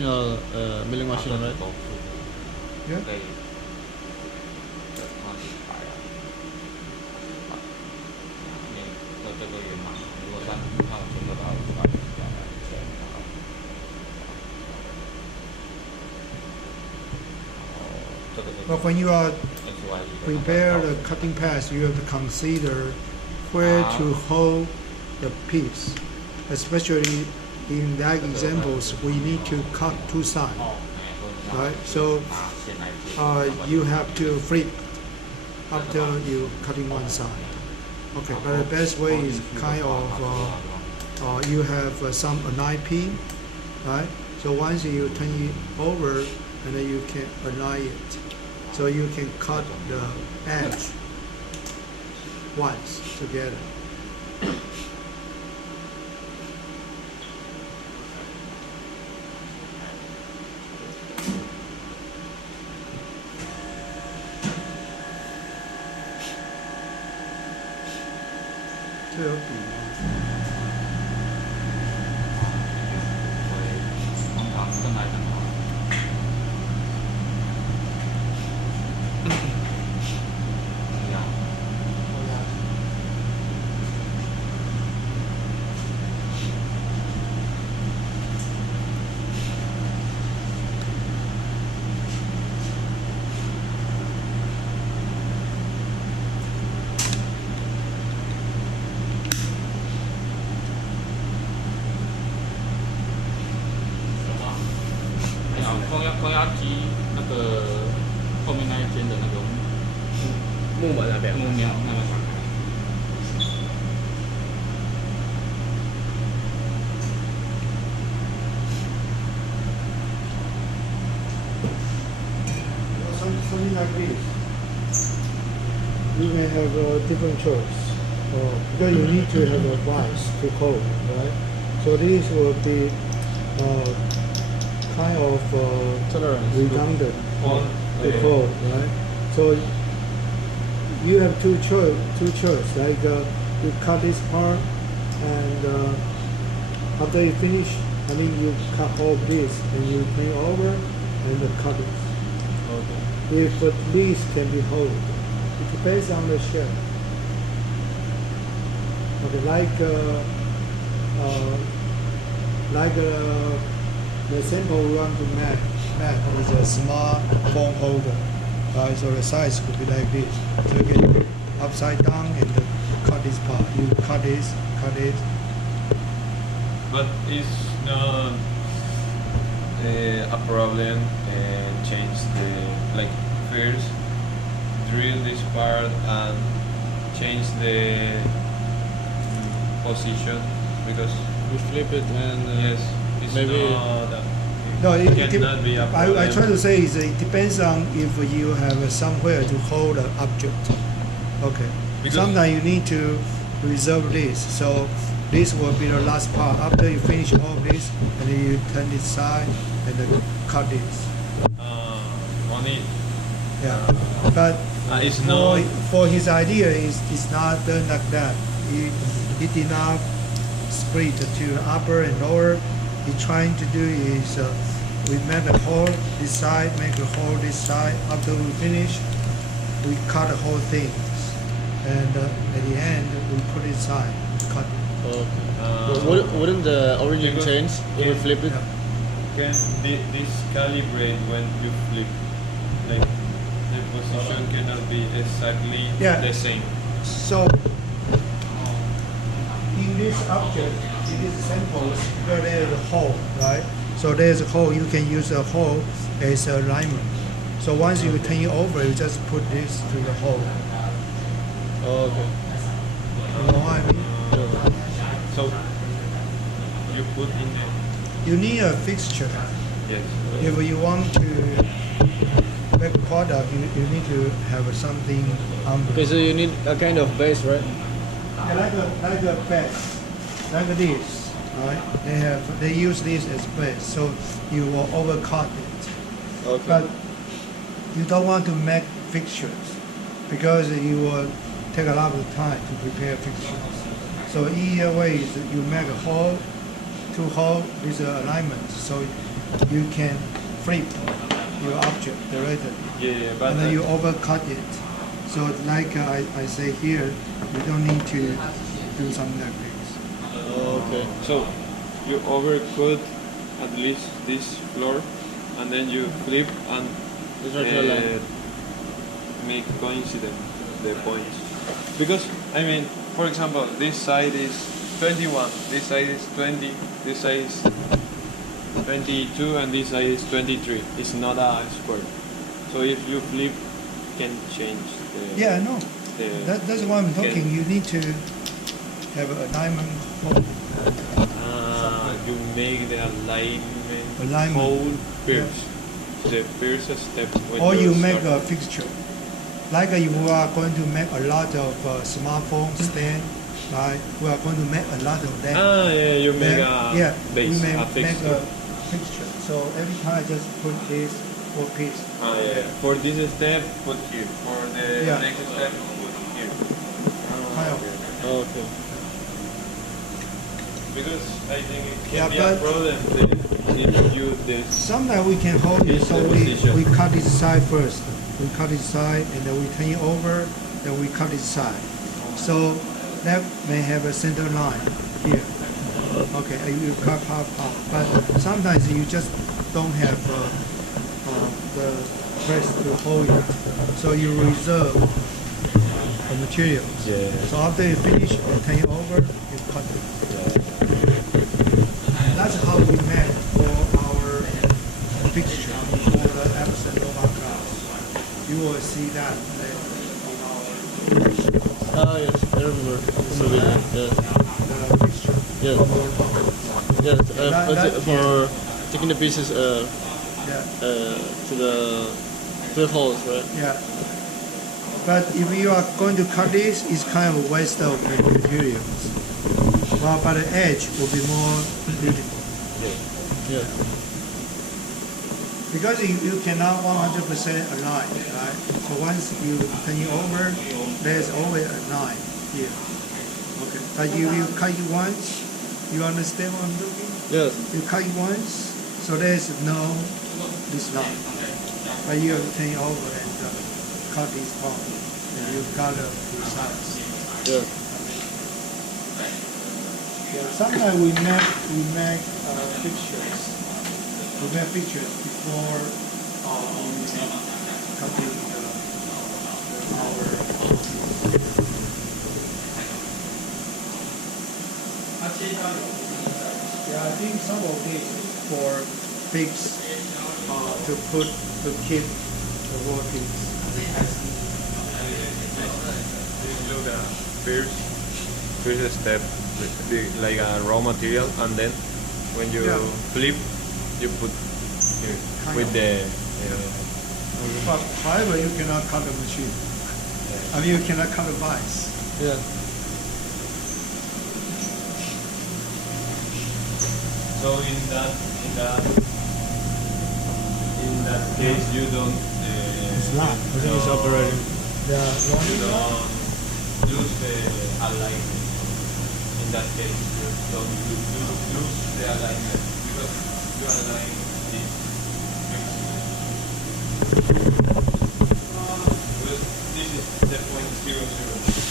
Milling machine, right? Yeah. But when you are prepare the cutting pass, you have to consider where to hold the piece. Especially in that examples, we need to cut two sides, right? So you have to flip after you cutting one side. Okay, but the best way is kind of you have some a 9P, right? So once you turn it over, and then you can align it. So you can cut the edge once together.高压机那个后面那一间的那个木门那边。木面那个打开。Something like this. You may have a different choice. Because you need to have a vice to hold, right? So this will be kind of redundant to hold, right? So you have two choice. Like you cut this part, and after you finish, I mean you cut all this, and you bring over and cut it. Okay. If this can be held, it depends on the shell. Okay, like the sample we want to make is a small phone holder. So the size could be like this. So you can upside down and cut this part. You cut this, cut it. But it's not a problem and change the first drill this part and change the position because We flip it and yes, it's maybe not. No, it cannot be a problem. I try to say is it depends on if you have somewhere to hold an object. Okay. Because sometimes you need to reserve this. So this will be the last part. After you finish all this, and then you turn this side and then cut this. Only Yeah. But it's not. for his idea is it's not done like that. He did not split to upper and lower. He trying to do is we make a hole this side, make a hole this side. After we finish, we cut the whole thing, and at the end we put it aside, cut it. Okay. Wouldn't the origin because- change if we flip it? Yeah. Can this calibrate when you flip? Like the position cannot be exactly Yeah. the same. So in this object, in this samples, where there is a hole, right? So there's a hole. You can use a hole as a alignment. So once you turn it over, you just put this to the hole. Okay. You know what I mean? So you put in the You need a fixture. yes. If you want to make a product, you need to have something on. Okay, so you need a kind of base, right? Yeah, like a base, like this, right? They use this as base, so you will overcut it. Okay. But you don't want to make fixtures because you will take a lot of time to prepare fixtures. So easier way is you make a hole, two hole with alignment. So you can flip your object directly, Yeah, but and then you overcut it. So like I say here, you don't need to do something like this. Okay. so you overcut at least this floor, and then you flip and It's not your line. make coincident the points. Because I mean, for example, this side is 21, this side is 20, this side is 22, and this side is 23. It's not a square. So if you flip, you can change the. Yeah, I know. That's why I'm talking. Okay. You need to have an alignment hole. You make the alignment Alignment. hole first. The first step. When Or you make start. a fixture. Like you are going to make a lot of smartphone stand, right? We are going to make a lot of that. Yeah, you make Then, a yeah, base, we may a make fixture. a fixture. So every time I just put this for piece. Yeah. For this step, put here. For the Yeah. next step, put here. Kind of. Okay. Because I think it can Yeah, be a but- problem if you this. Sometimes we can hold it, This so position. we cut this side first. We cut this side and then we turn it over, then we cut this side. So that may have a center line here. Okay, and you cut half. But sometimes you just don't have the press to hold it. So you reserve the materials. Yeah. So after you finish, you turn it over, you cut it. That's how we make for our fixture for the Epson Nova class. You will see that on our Yes, I remember. From the video. Yeah. the fixture. Yes. Yes. For taking the pieces Yeah, to the holes, right? yeah. But if you are going to cut this, it's kind of a waste of materials. Well, but the edge will be more beautiful. Yeah. Because you cannot 100% align, right? So once you turn it over, there's always a line here. Okay. But you cut it once, you understand what I'm doing? Yes. You cut it once, so there's no this line. But you have to turn it over and cut this part, and you got it precise. Yeah. Yeah, sometimes we make pictures. We make pictures before cutting Yeah, I think some of this for pigs to keep the raw pigs. Look at first step, like a raw material, and then when you Yeah. flip, you put here Kind with of. the. But however, you cannot cut the machine. I mean, you cannot cut the vise. Yeah. So in that case, you don't. It's not. Everything is operating. The You running don't lose the alignment. In that case, you don't lose the alignment because you align this. Because this is the point 0, 0.